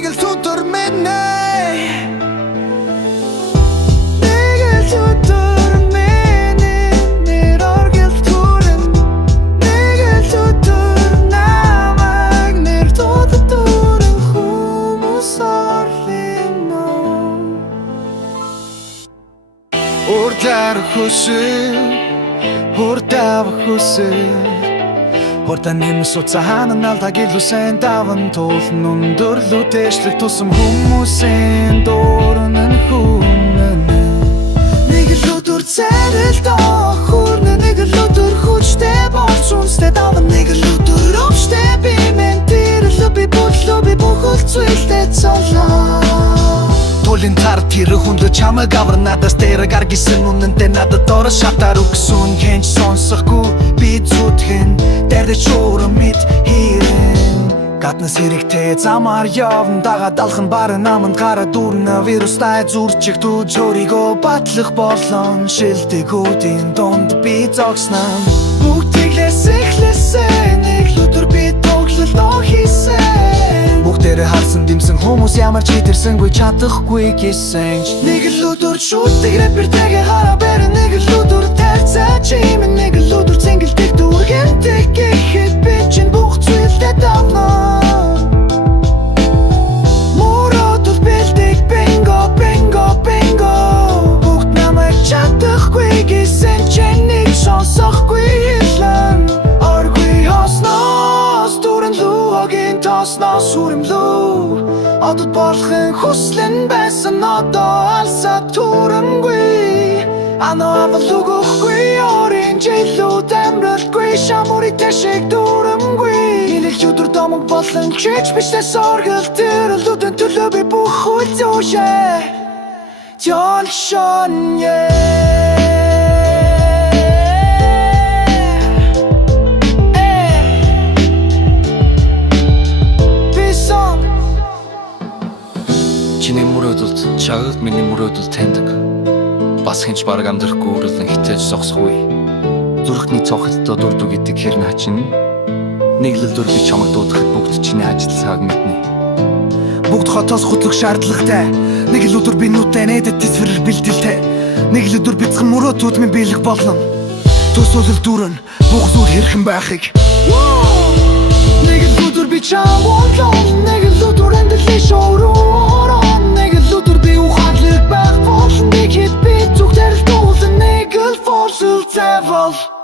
Нэг л өдөр минь нэг л өдөр минь нэр оргил түрэн нэг л өдөр намайг нэр дуудсан хүмүүс орлино урдаар хүсэл урдав хүсэл Horta нэмс уцахан алдаг илүүсэн даван тулн өндөрлүү тэшлэг тусам хүмүүсийн дуурнан хүмэн Нэг л өдөр царилт охурна нэг л өдөр хүчтэй болж үнстэй даван нэг л өдөр өвчтэй би мен тэрлөө би бүлөө би бүхэл зүйлтэй цолоо Тулин тар тэр хүнлө чамаг авар надаас дээр гаргисэн үнэнтэй надад ороо шатаар өгсөн хэнч сонсохгүй би зүтгэн дэрдэ чуурам мэд хийрэн гаднаас хэрэгтэй замаар явна дагаад алхан барын наманд гараад дүүрнэ вирустай зүрчих дүүж өөрийгөө батлах болон шилдэгүүдийн дунд би зогсноо бүгдиглээс эхлэсэн нэг л өдөр би тоглолтоо хийсэн Бүгдээрээ харсан димсэн хүмүүс ямар ч хитэрсэнгүй чадахгүй гэсэн Нэг л өдөр шүтгэрэ бэртэгэ хараа бэрэ нэг л өдөр тайрцаа чимэн нэг л өдөр цэнгэлдэг дүүргэнтэй гэхэд би чинь бүх зүйлдээ давно Моротол бэлдэг бинго бинго бинго Бүгд намайг чадахгүй гэсэн чинь нэг сонсохгүй хэлэн Оргүй хоснос дүүрэн луогийн тоснос сүрэмлүү Одод болохын хүслэн байсан одоо алсаа түрэмгүй Ано авал үгөхгүй орын жилүүд амралтгүй Шамурите шиг дүрэмгүй Инэл өдөр домог болон чич биштэй соргил Тэрэлүүдэн төлөө би бүх үл зүүшээ Тёлшон Чиний мөрөөдөлд чагад миний мөрөөдөл таньдаг Бас хинч бараг амьдрахгүй үрлэн хитээж зогсохгүй Зүрхний цохилтоо дурдуу гэдэг хэрнэ хачин Нэг л өдөр би чамаг дуудахад бүгд чиний ажил цаг мэднэ Бүгд хотоос хутлах шаардлагатай Нэг л өдөр би нүдтэй нэдэд тисвэрэр бэлдэлтэй Нэг л өдөр бяцхан мөрөөдүүд минь биелэх болно Төсөөлөл дүүрэн бүх зүйл хэрхэн байхыг Нэг л өдөр би чам болон Нэг л өдөр амьдралын шоуруу Нэг л өдөр би ухаалаг байх болно Нэг хэд би зүгтэрэл дүүлэн Нэг л форсэл зэвэл